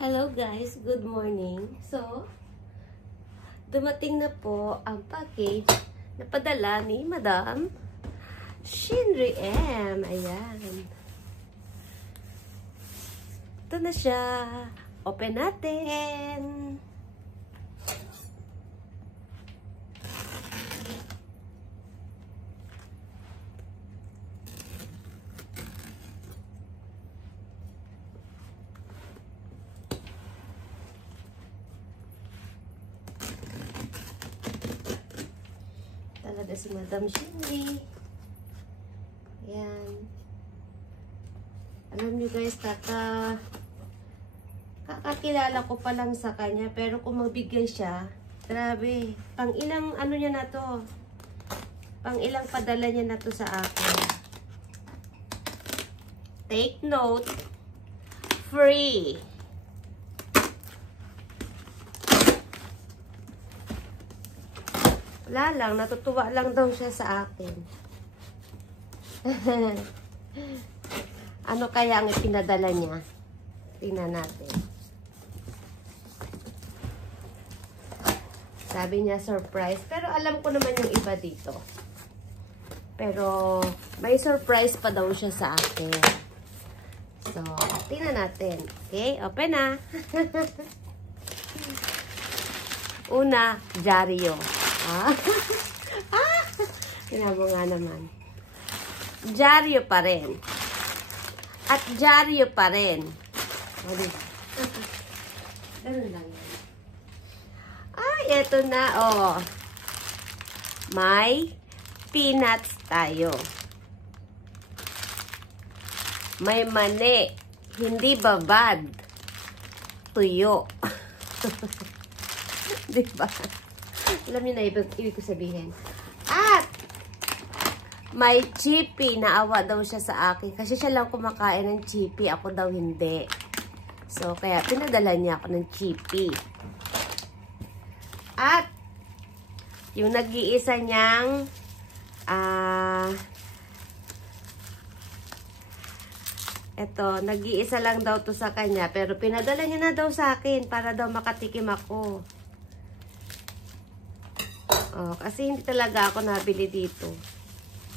Hello guys, good morning. So, dumating na po ang package na padala ni Madam Shinri M. Ayan. Ito na siya. Open natin. Talaga si Madam Shinri. Ayan. Alam nyo guys, kakakilala ko pa lang sa kanya. Pero kung magbigay siya, grabe. Pang ilang ano niya na to. Pang ilang padala niya na to sa akin. Take note. Free. Wala lang, natutuwa lang daw siya sa akin. Ano kaya ang ipinadala niya? Tingnan natin. Sabi niya surprise, pero alam ko naman yung iba dito. Pero may surprise pa daw siya sa akin. So, tingnan natin. Okay, open na. Una, dyaryo. Tinabo nga naman. Dyaryo pa rin. At dyaryo pa rin. O, diba? Ganun lang yan. Ay, eto na, oh. May peanuts tayo. May mani. Hindi babad. Tuyo. Diba? Alam niyo na ibig ko sabihin. At may chippy. Naawa daw siya sa akin. Kasi siya lang kumakain ng chippy. Ako daw hindi. So, kaya pinadala niya ako ng chippy. At yung nag-iisa niyang eto, nag-iisa lang daw to sa kanya. Pero pinadala niya na daw sa akin para daw makatikim ako. Oh, kasi hindi talaga ako nabili dito.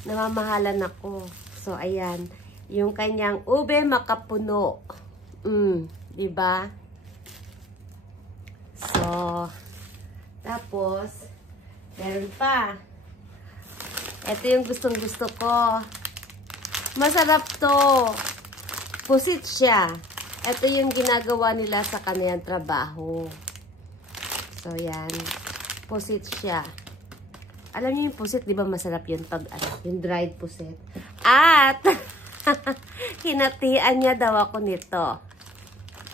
Namamahalan ako. So, ayan. Yung kanyang ube makapuno. Diba? So, tapos, meron pa. Ito yung gustong-gusto ko. Masarap to. Pusit siya. Ito yung ginagawa nila sa kanilang trabaho. So, yan. Pusit siya. Alam niyo yung pusit, di ba masarap yun pag, yung dried pusit. At, hinatian niya daw ako nito.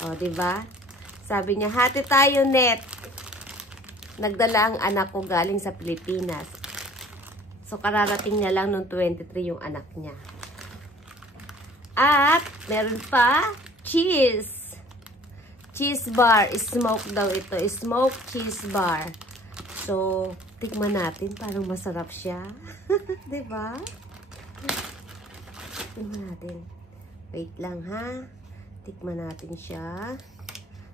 O, di ba? Sabi niya, hati tayo, net. Nagdala ang anak ko galing sa Pilipinas. So, kararating niya lang nung 23 yung anak niya. At, meron pa, cheese. Cheese bar. Smoke daw ito. Smoke cheese bar. So, tikman natin. Parang masarap siya. Diba? Tikman natin. Wait lang, ha? Tikman natin siya.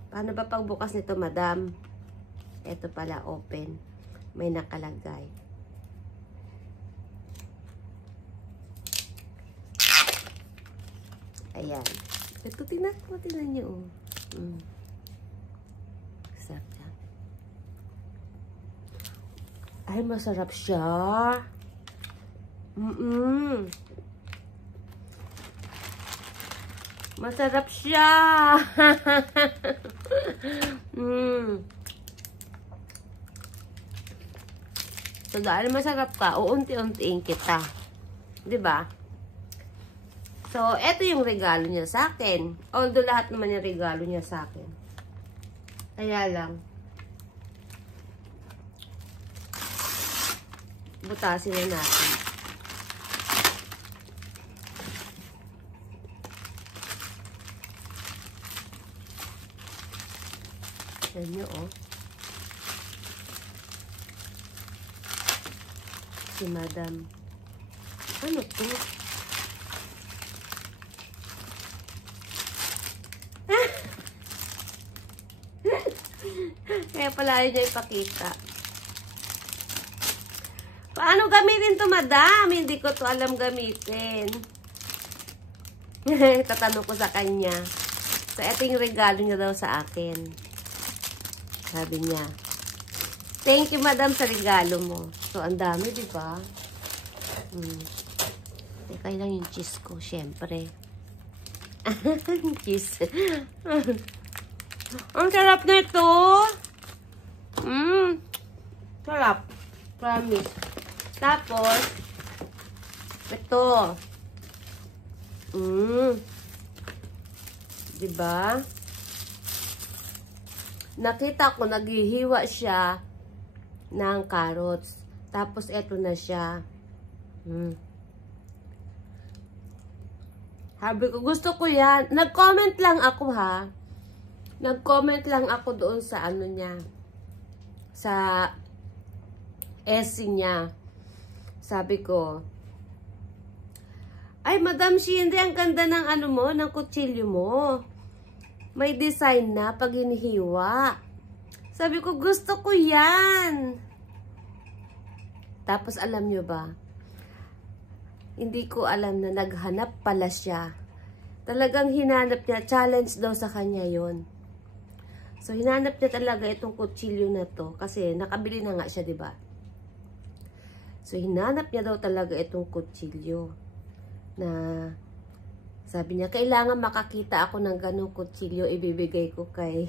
Paano ba pagbukas nito, madam? Ito pala, open. May nakalagay. Ayan. Ito, tinan nyo. Sarap siya. Ay, masarap siya. Masarap siya. So, dahil masarap ka, uunti-untiin kita. Diba? So, eto yung regalo niya sa akin. Although, lahat naman yung regalo niya sa akin. Kaya lang, butasin na natin. Yan nyo, oh. Si Madam. Ano to? Kaya pala yun niya ipakita. Paano gamitin to, madam? Hindi ko to alam gamitin. Tatanong ko sa kanya. So, ito yung regalo niya daw sa akin. Sabi niya, thank you, madam, sa regalo mo. So, ang dami, di ba? Teka lang yung cheese ko, syempre. Cheese. Ang sarap na ito. Sarap. Promise. Tapos, ito. Diba? Nakita ko, naghihiwa siya ng carrots. Tapos, eto na siya. Sabi ko, gusto ko yan. Nag-comment lang ako, ha? Nag-comment lang ako doon sa ano niya. Sa essay niya. Sabi ko, ay, Madam Shindy, ang ganda ng ano mo, ng kutsilyo mo. May design na pag hinihiwa. Sabi ko, gusto ko yan. Tapos, alam nyo ba, hindi ko alam na naghanap pala siya. Talagang hinanap niya, challenge daw sa kanya yon. So, hinanap niya talaga itong kutsilyo na to. Kasi, nakabili na nga siya, diba? So, hinanap niya daw talaga itong kutsilyo. Na, sabi niya, kailangan makakita ako ng ganong kutsilyo, ibibigay ko kay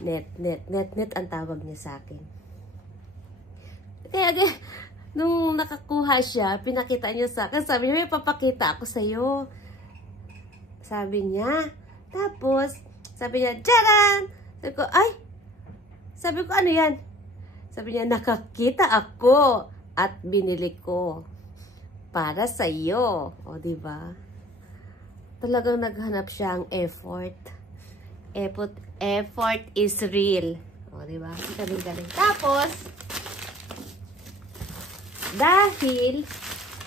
Net ang tawag niya sa akin. Kaya, nung nakakuha siya, pinakita niya sa akin, sabi niya, may papakita ako sa'yo. Sabi niya, tapos, sabi niya, Jaran! Sabi ko, ay! Sabi ko, ano yan? Sabi niya, nakakita ako at binili ko para sa'yo. O, diba? Talagang naghanap siya ang effort. Effort is real. O, diba? Galing-galing. Tapos, dahil,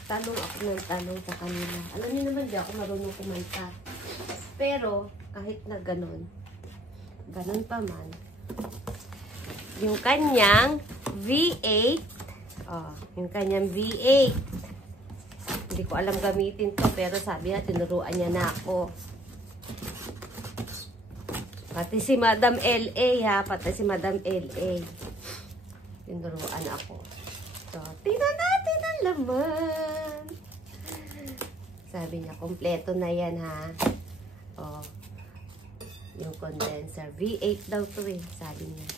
tanong ako ng tanong sa kanila. Alam niyo naman, di ako marunong kumanta. Pero, kahit na ganun pa man, yung kanyang V8, yung kanyang V8, hindi ko alam gamitin to, pero sabi niya, tinuruan niya na ako. Pati si Madam LA, ha? Pati si Madam LA. Tinuruan ako. So, tingnan natin ang laman. Sabi niya, kompleto na yan, ha? Oh, yung condenser. V8 daw to, eh. Sabi niya.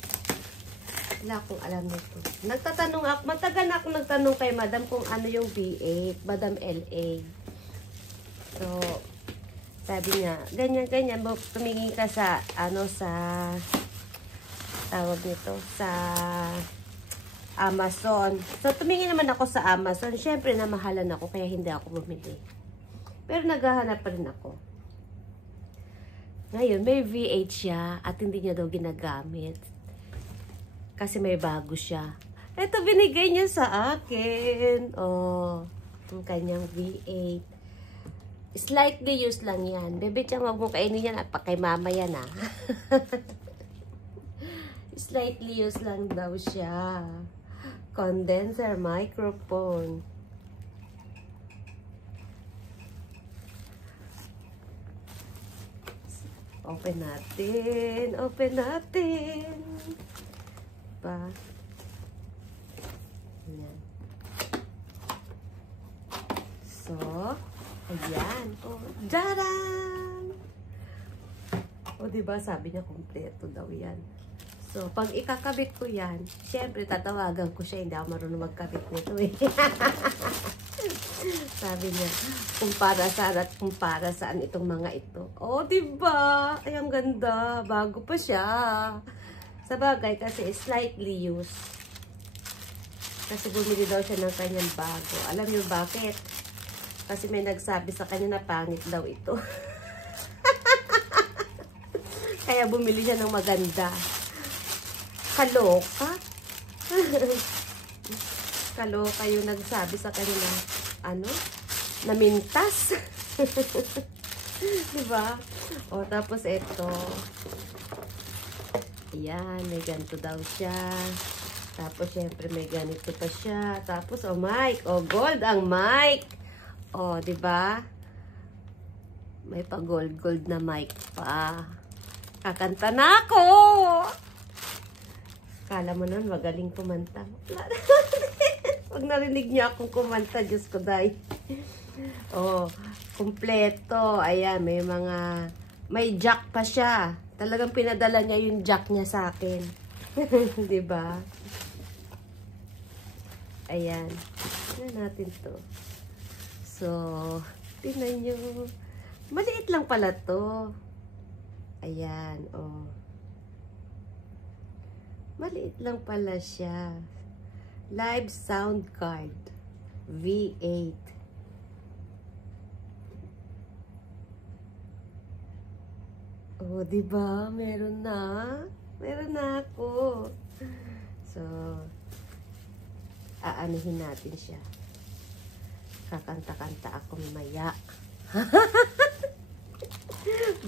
Wala akong alam nito. Nagtatanong ako, matagal na ako nagtanong kay Madam kung ano yung V8, Madam LA. So, sabi niya, ganyan, tumingin ka sa, sa, tawag nito, sa Amazon. So, tumingin naman ako sa Amazon. Siyempre, namahalan ako, kaya hindi ako bumili. Pero naghahanap pa rin ako. Ngayon, may V8 siya at hindi niya daw ginagamit. Kasi may bago siya. Ito, binigay niya sa akin. Oh, yung kanyang V8. Slightly used lang yan. Bebe, tiyang wag mo kainin yan at pakay mama yan, ha. Slightly used lang daw siya. Condenser microphone. Open natin. Open natin. Pa. Ayan. So, ayan. Oh, jaran! O, diba, sabi niya, kompleto daw yan. So, pag ikakabit ko yan, syempre, tatawagan ko siya. Hindi ako marunong magkabit nito, eh. Sabi niya, kung para saan at kung para saan itong mga ito. Oh, diba? Ay, ang ganda. Bago pa siya. Sa bagay, kasi slightly used. Kasi bumili daw siya ng kanyang bago. Alam niyo bakit? Kasi may nagsabi sa kanya na pangit daw ito. Kaya bumili siya ng maganda. Kaloka. Kaloka yung nagsabi sa kanya na, namintas. Diba? O, tapos ito. Ayan, may ganito daw siya. Tapos, syempre, may ganito pa siya. Tapos, oh, mic. Oh, gold ang mic. Oh, diba? May pa gold na mic pa. Kakanta na ako! Kala mo nun, magaling kumanta. Pag narinig niya akong kumanta, Diyos ko, day. Oh, kumpleto. Ayan, may jack pa siya. Talagang pinadala niya yung jack niya sa akin. Diba? Ayan. Tignan natin to. So, tignan nyo. Maliit lang pala to. Ayan, oh. Maliit lang pala siya. Live sound card. V8. Oh, diba? Meron na. Meron na ako. So, aanuhin natin siya. Kakanta-kanta ako mamaya.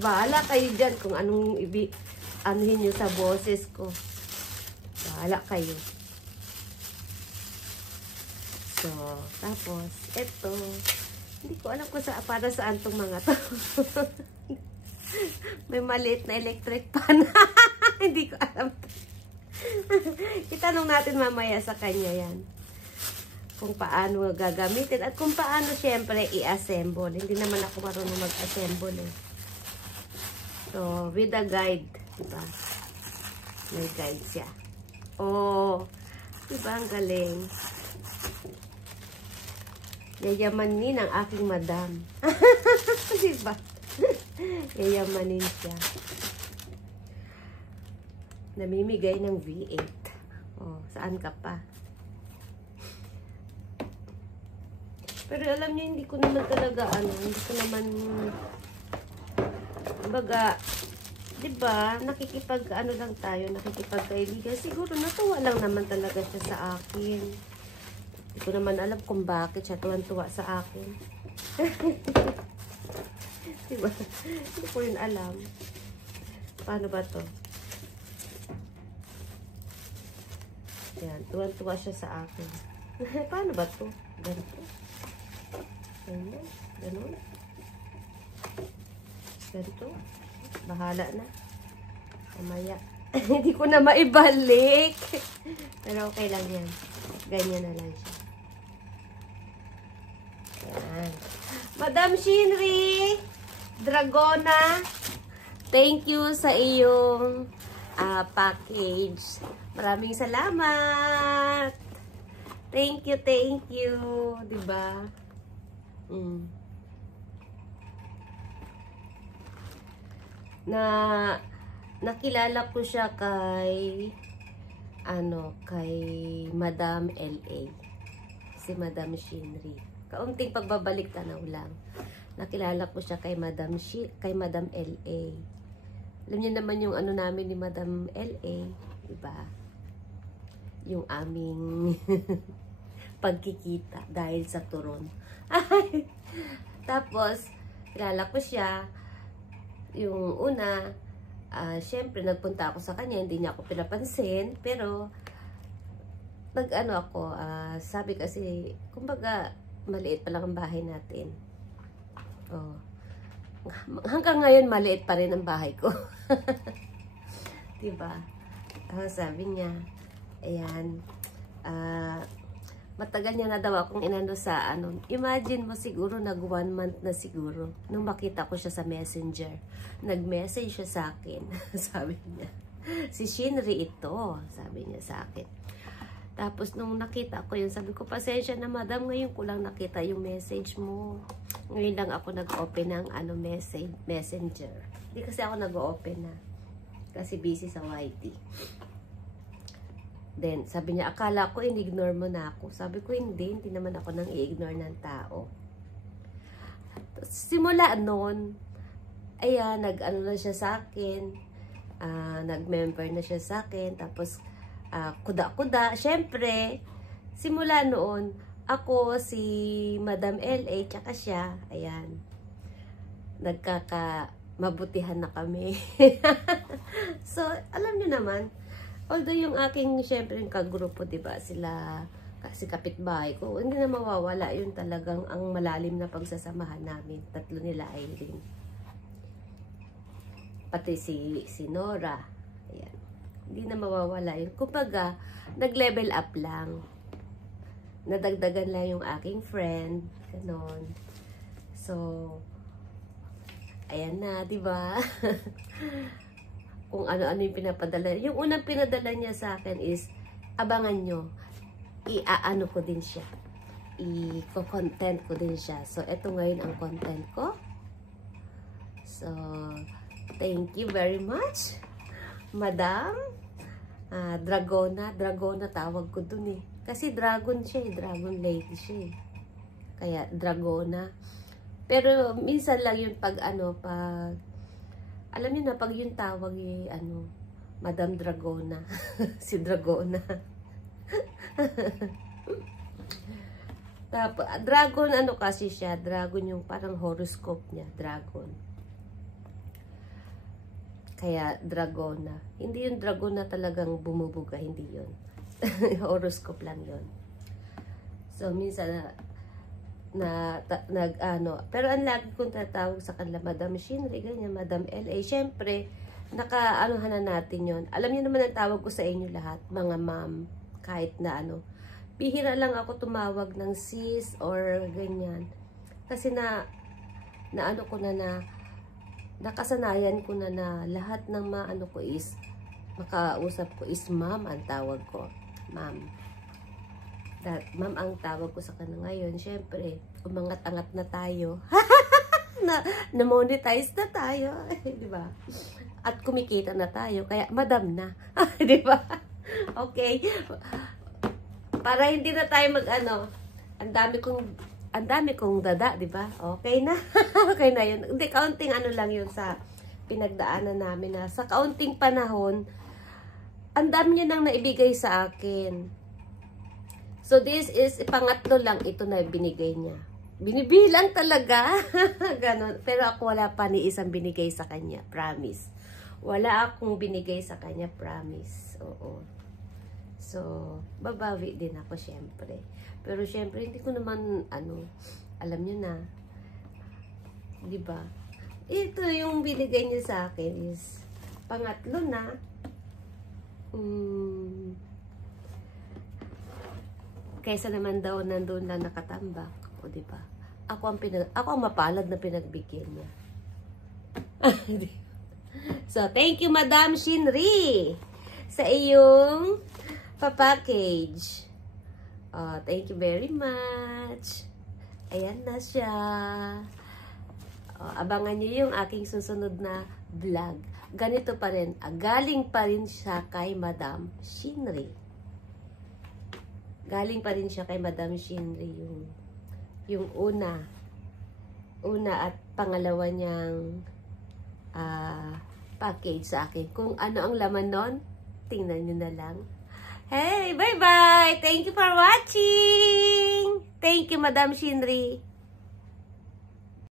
Bahala kayo dyan kung anong anuhin nyo sa boses ko. Bahala kayo. So, tapos, eto. Hindi ko alam kung para saan tong mga to. May maliit na electric pan. Hindi ko alam. Itanong natin mamaya sa kanya yan. Kung paano gagamitin. At kung paano syempre i-assemble. Hindi naman ako marunong mag-assemble eh. So, with a guide. Diba? May guide siya. Oh, diba ang galing? Yayamanin ang aking madam. Diba? Yayamanin siya. Namimigay ng V8. Oh, saan ka pa? Pero alam niyo, hindi ko naman talaga, hindi ko naman, baga, diba, lang tayo, nakikipagkaibigan. Siguro, natuwa lang naman talaga siya sa akin. Hindi ko naman alam kung bakit siya tuwan-tuwa sa akin. Diba? Hindi ko rin alam. Paano ba to? Yan, tuwan-tuwa siya sa akin. Paano ba to? Ganito. Ganyan. Ganun. Ganito. Bahala na. Mamaya. Hindi ko na maibalik. Pero okay lang yan. Ganyan na lang siya. Yan. Madam Shinri Dragona, thank you sa iyong package. Maraming salamat. Thank you, thank you. Diba? Nakilala ko siya kay Madam LA. Si Madam Shinri. Kaunting pagbabalik tanaw lang. Nakilala ko siya kay Madam LA. Alam niyo naman yung namin ni Madam LA, diba? Yung aming pagkikita dahil sa turon. Tapos, kilala ko siya. Yung una, syempre nagpunta ako sa kanya, hindi niya ako pinapansin, pero ako, sabi kasi, kumbaga, maliit pa lang ang bahay natin. Oh. Hanggang ngayon, maliit pa rin ang bahay ko. Diba? Sabi niya, ayan, matagal niya na daw akong inano sa imagine mo siguro nag 1 month na siguro nung makita ko siya sa messenger. Nag-message siya sa akin. Sabi niya, si Shinri ito, sabi niya sa akin. Tapos nung nakita ko yun, sabi ko, pasensya na madam, ngayon ko lang nakita yung message mo. Ngayon lang ako nag-open ng messenger. Hindi kasi ako nag-open na. Kasi busy sa YT. Then, sabi niya, akala ko in-ignore mo na ako. Sabi ko, hindi naman ako nang i-ignore ng tao. Simula noon, ayan, na siya sa akin, nag-member na siya sa akin, tapos, kuda-kuda. Syempre, simula noon, ako, si Madam LA, tsaka siya, ayan, mabutihan na kami. So, alam nyo naman, although yung aking, syempre yung kagrupo, diba, sila, kasi kapitbahay ko, hindi na mawawala yun talagang ang malalim na pagsasamahan namin. Tatlo nila Irene. Pati si Nora. Ayan. Hindi na mawawala yun. Kumbaga, nag-level up lang. Nadagdagan lang yung aking friend. Ganon. So, ayan na, diba? Kung ano-ano yung pinapadala. Yung unang pinadala niya sa akin is, abangan nyo. I-ano ko din siya. I-content ko din siya. So, eto ngayon ang content ko. So, thank you very much, Madam Dragona. Dragona tawag ko dun eh. Kasi dragon siya eh. Dragon lady siya eh. Kaya, Dragona. Pero, minsan lang yun pag ano, pag alam niyo na, pag yung tawag eh, ano, Madam Dragona. Si Dragona. Tapos, dragon, ano kasi siya? Dragon yung parang horoscope niya. Dragon. Kaya, Dragona. Hindi yung dragon na talagang bumubuga. Hindi yun. Horoscope lang yun. So, minsan pero ang lagi kong tatawag sa kanila, Madam Shinri, ganyan, Madam LA. Siyempre, naka-anuhan na natin yun. Alam niyo naman ang tawag ko sa inyo lahat, mga ma'am, kahit na ano. Bihira lang ako tumawag ng sis or ganyan. Kasi ano ko nakasanayan ko na lahat ng maano ko is, makausap ko is ma'am ang tawag ko. Ma'am. Ma'am ang tawag ko sa kanila ngayon. Siyempre, umangat-angat na tayo. Na-monetize na tayo. Diba? At kumikita na tayo. Kaya, madam na. Diba? Okay. Para hindi na tayo mag-ano. Ang dami kong dada, diba? Okay na. Okay na yun. Hindi, kaunting ano lang yun sa pinagdaanan namin na sa kaunting panahon, ang dami niya nang naibigay sa akin. So, this is, pangatlo lang ito na binigay niya. Binibilang talaga. Ganon. Pero ako wala pa ni isang binigay sa kanya. Promise. Wala akong binigay sa kanya. Promise. Oo. So, babawi din ako syempre. Pero syempre, hindi ko naman, alam niyo na. Diba? Ito yung binigay niya sa akin is, pangatlo na. Kaysa naman daw nandun lang nakatambak. O, diba? Ako ang mapalad na pinagbigyan niya. So, thank you, Madam Shinri, sa iyong package. Thank you very much. Ayan na siya. Abangan niyo yung aking susunod na vlog. Ganito pa rin. Galing pa rin siya kay Madam Shinri. Galing pa rin siya kay Madam Shinri yung una at pangalawa niyang package sa akin. Kung ano ang laman nun, tingnan nyo na lang. Hey, bye-bye! Thank you for watching! Thank you, Madam Shinri.